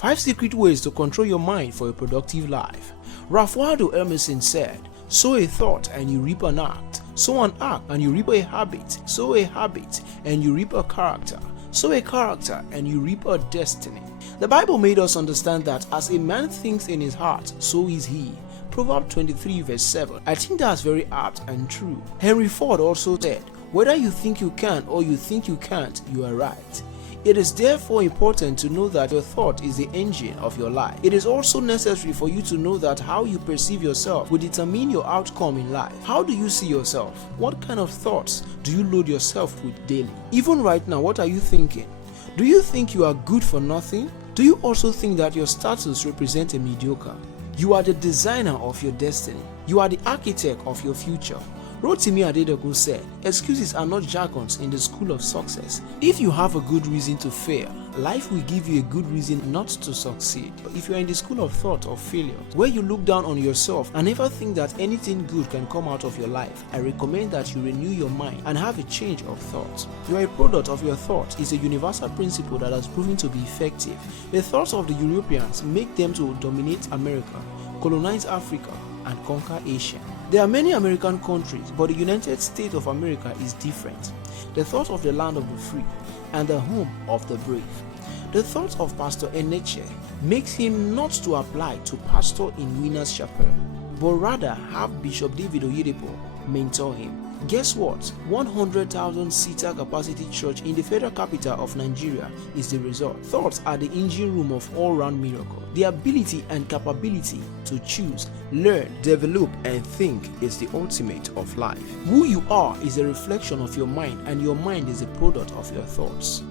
5 secret ways to control your mind for a productive life. Waldo Emerson said, sow a thought and you reap an act. Sow an act and you reap a habit. Sow a habit and you reap a character. Sow a character and you reap a destiny. The Bible made us understand that as a man thinks in his heart, so is he. Proverbs 23 verse 7. I think that's very apt and true. Henry Ford also said, whether you think you can or you think you can't, you are right. It is therefore important to know that your thought is the engine of your life. It is also necessary for you to know that how you perceive yourself will determine your outcome in life. How do you see yourself? What kind of thoughts do you load yourself with daily? Even right now, what are you thinking? Do you think you are good for nothing? Do you also think that your status represents a mediocre? You are the designer of your destiny. You are the architect of your future. Rotimi Adedokun said, excuses are not jargons in the school of success. If you have a good reason to fail, life will give you a good reason not to succeed. But if you are in the school of thought of failure, where you look down on yourself and never think that anything good can come out of your life, I recommend that you renew your mind and have a change of thought. You are a product of your thought is a universal principle that has proven to be effective. The thoughts of the Europeans make them to dominate America, colonize Africa, and conquer Asia. There are many American countries, but the United States of America is different. The thought of the land of the free and the home of the brave. The thought of Pastor Eneche makes him not to apply to pastor in Winners Chapel, but rather have Bishop David Oyedepo mentor him. Guess what? 100,000 seater capacity church in the federal capital of Nigeria is the result. Thoughts are the engine room of all-round miracle. The ability and capability to choose, learn, develop, and think is the ultimate of life. Who you are is a reflection of your mind, and your mind is a product of your thoughts.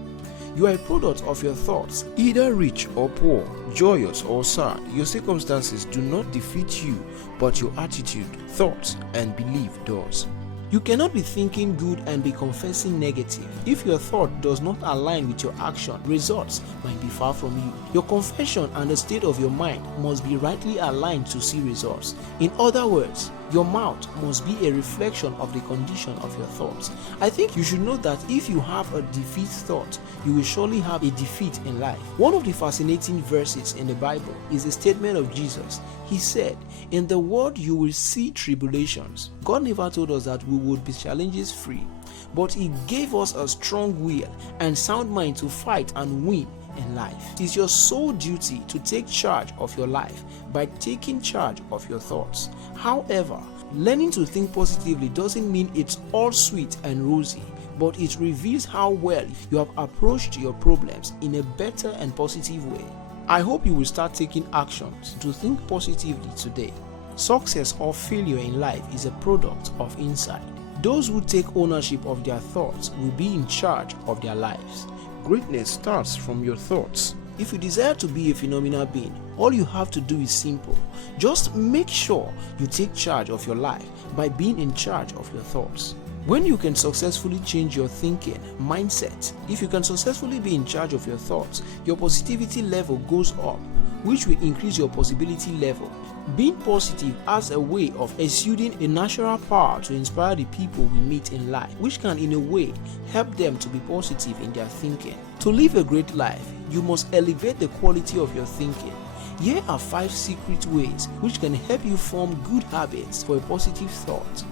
You are a product of your thoughts, either rich or poor, joyous or sad. Your circumstances do not defeat you, but your attitude, thoughts, and belief does. You cannot be thinking good and be confessing negative. If your thought does not align with your action, results might be far from you. Your confession and the state of your mind must be rightly aligned to see results. In other words, your mouth must be a reflection of the condition of your thoughts. I think you should know that if you have a defeat thought, you will surely have a defeat in life. One of the fascinating verses in the Bible is a statement of Jesus. He said, in the world you will see tribulations. God never told us that we would be challenges free, but He gave us a strong will and sound mind to fight and win in life. It is your sole duty to take charge of your life by taking charge of your thoughts. However, learning to think positively doesn't mean it's all sweet and rosy, but it reveals how well you have approached your problems in a better and positive way. I hope you will start taking actions to think positively today. Success or failure in life is a product of insight. Those who take ownership of their thoughts will be in charge of their lives. Greatness starts from your thoughts. If you desire to be a phenomenal being, all you have to do is simple. Just make sure you take charge of your life by being in charge of your thoughts. When you can successfully change your thinking, mindset, if you can successfully be in charge of your thoughts, your positivity level goes up, which will increase your possibility level. Being positive has a way of exuding a natural power to inspire the people we meet in life, which can in a way help them to be positive in their thinking. To live a great life, you must elevate the quality of your thinking. Here are 5 secret ways which can help you form good habits for a positive thought.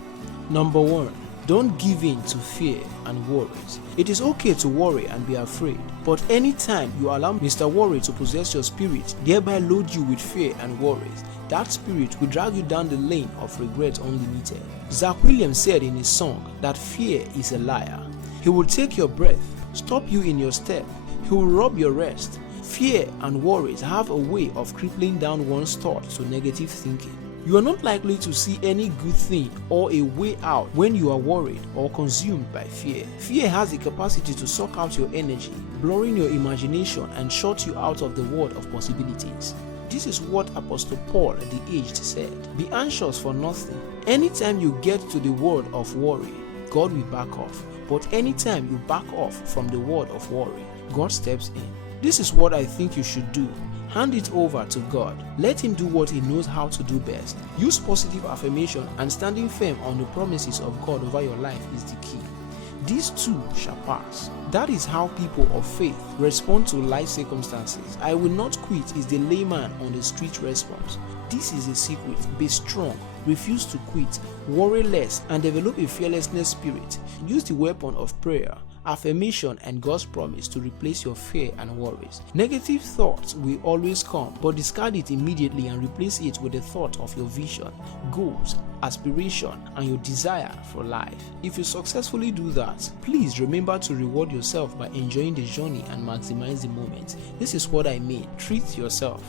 Number 1. Don't give in to fear and worries. It is okay to worry and be afraid, but anytime you allow Mr. Worry to possess your spirit, thereby load you with fear and worries, that spirit will drag you down the lane of regret unlimited. Zach Williams said in his song that fear is a liar. He will take your breath, stop you in your step, he will rob your rest. Fear and worries have a way of crippling down one's thoughts to negative thinking. You are not likely to see any good thing or a way out when you are worried or consumed by fear. Fear has the capacity to suck out your energy, blurring your imagination and shut you out of the world of possibilities. This is what Apostle Paul the Aged said. Be anxious for nothing. Anytime you get to the world of worry, God will back off. But anytime you back off from the world of worry, God steps in. This is what I think you should do. Hand it over to God. Let Him do what He knows how to do best. Use positive affirmation and standing firm on the promises of God over your life is the key. these too shall pass. That is how people of faith respond to life circumstances. I will not quit is the layman on the street response. This is a secret. Be strong, refuse to quit, worry less, and develop a fearlessness spirit. Use the weapon of prayer, affirmation, and God's promise to replace your fear and worries. Negative thoughts will always come, but discard it immediately and replace it with the thought of your vision, goals, aspiration, and your desire for life. If you successfully do that, please remember to reward yourself by enjoying the journey and maximize the moment. This is what I mean. Treat yourself.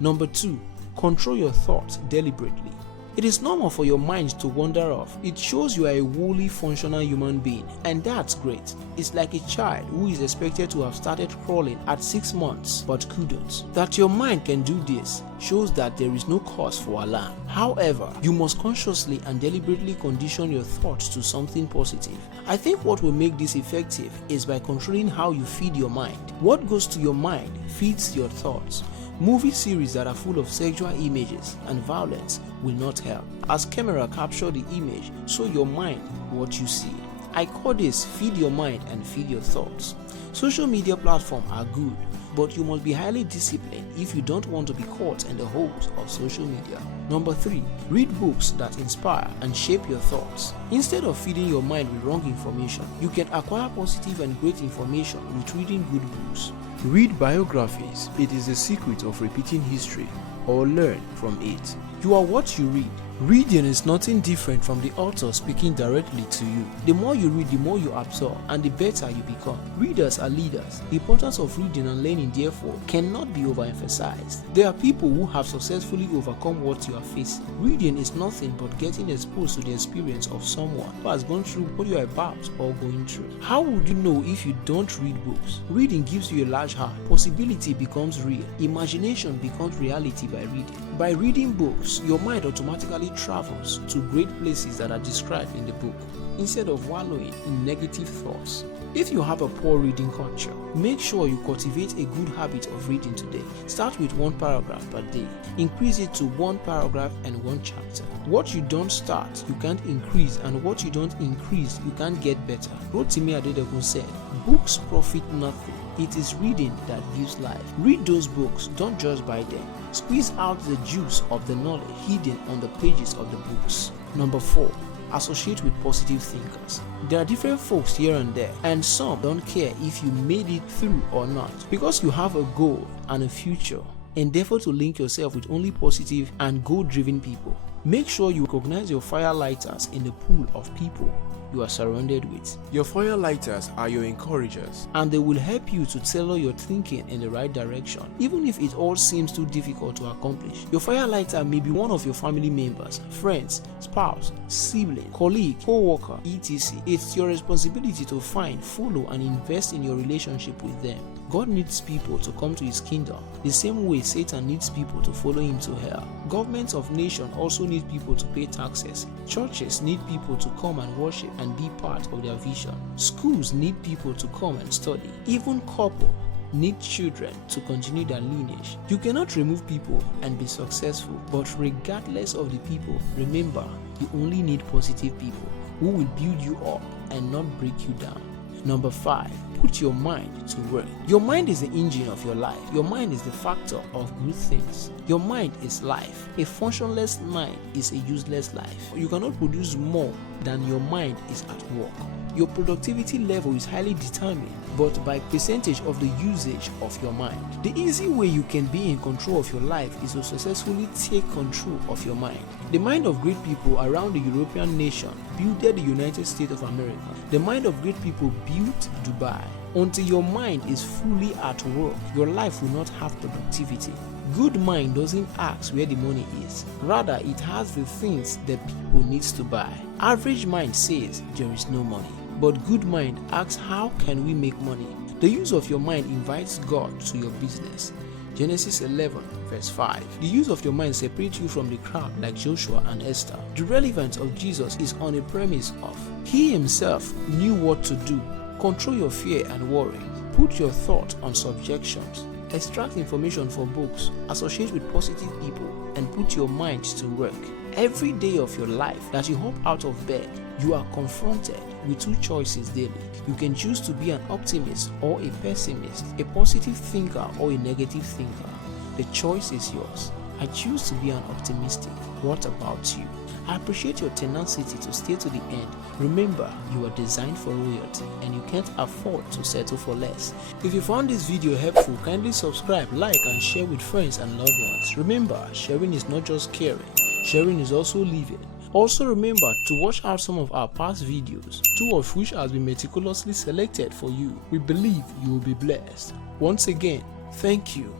Number 2, control your thoughts deliberately. It is normal for your mind to wander off. It shows you are a wholly functional human being, and that's great. It's like a child who is expected to have started crawling at 6 months but couldn't. That your mind can do this shows that there is no cause for alarm. However, you must consciously and deliberately condition your thoughts to something positive. I think what will make this effective is by controlling how you feed your mind. What goes to your mind feeds your thoughts. Movie series that are full of sexual images and violence will not help. As camera capture the image, so your mind what you see. I call this feed your mind and feed your thoughts. Social media platforms are good, but you must be highly disciplined if you don't want to be caught in the holes of social media. Number 3, read books that inspire and shape your thoughts. Instead of feeding your mind with wrong information, you can acquire positive and great information with reading good books. Read biographies. It is the secret of repeating history, or learn from it. You are what you read. Reading is nothing different from the author speaking directly to you. The more you read, the more you absorb, and the better you become. Readers are leaders. The importance of reading and learning, therefore, cannot be overemphasized. There are people who have successfully overcome what you are facing. Reading is nothing but getting exposed to the experience of someone who has gone through what you are about or going through. How would you know if you don't read books? Reading gives you a large heart. Possibility becomes real. Imagination becomes reality by reading. By reading books, your mind automatically travels to great places that are described in the book, instead of wallowing in negative thoughts. If you have a poor reading culture, make sure you cultivate a good habit of reading today. Start with 1 paragraph per day. Increase it to 1 paragraph and 1 chapter. What you don't start, you can't increase, and what you don't increase, you can't get better. Rotimi Adedokun said, "Books profit nothing. It is reading that gives life." Read those books, don't just buy them. Squeeze out the juice of the knowledge hidden on the pages of the books. Number 4, associate with positive thinkers. There are different folks here and there, and some don't care if you made it through or not. Because you have a goal and a future, endeavor to link yourself with only positive and goal-driven people. Make sure you recognize your firelighters in the pool of people you are surrounded with. Your firelighters are your encouragers, and they will help you to tailor your thinking in the right direction, even if it all seems too difficult to accomplish. Your firelighter may be one of your family members, friends, spouse, sibling, colleague, co-worker, etc. It's your responsibility to find, follow, and invest in your relationship with them. God needs people to come to his kingdom the same way Satan needs people to follow him to hell. Governments of nations also need people to pay taxes. Churches need people to come and worship and be part of their vision. Schools need people to come and study. Even couples need children to continue their lineage. You cannot remove people and be successful, but regardless of the people, remember, you only need positive people who will build you up and not break you down. Number 5, put your mind to work. Your mind is the engine of your life. Your mind is the factor of good things. Your mind is life. A functionless mind is a useless life. You cannot produce more than your mind is at work. Your productivity level is highly determined, but by percentage of the usage of your mind. The easy way you can be in control of your life is to successfully take control of your mind. The mind of great people around the European nation built the United States of America. The mind of great people built Dubai. Until your mind is fully at work, your life will not have productivity. Good mind doesn't ask where the money is. Rather, it has the things that people need to buy. Average mind says there is no money. But good mind asks, how can we make money? The use of your mind invites God to your business. Genesis 11 verse 5. The use of your mind separates you from the crowd like Joshua and Esther. The relevance of Jesus is on a premise of he himself knew what to do. Control your fear and worry. Put your thought on subjections. Extract information from books. Associate with positive people and put your mind to work. Every day of your life that you hop out of bed, you are confronted with two choices daily. You can choose to be an optimist or a pessimist, a positive thinker or a negative thinker. The choice is yours. I choose to be an optimistic. What about you? I appreciate your tenacity to stay to the end. Remember, you are designed for royalty and you can't afford to settle for less. If you found this video helpful, kindly subscribe, like and share with friends and loved ones. Remember, sharing is not just caring, sharing is also living. Also remember to watch out some of our past videos, 2 of which has been meticulously selected for you. We believe you will be blessed. Once again, thank you.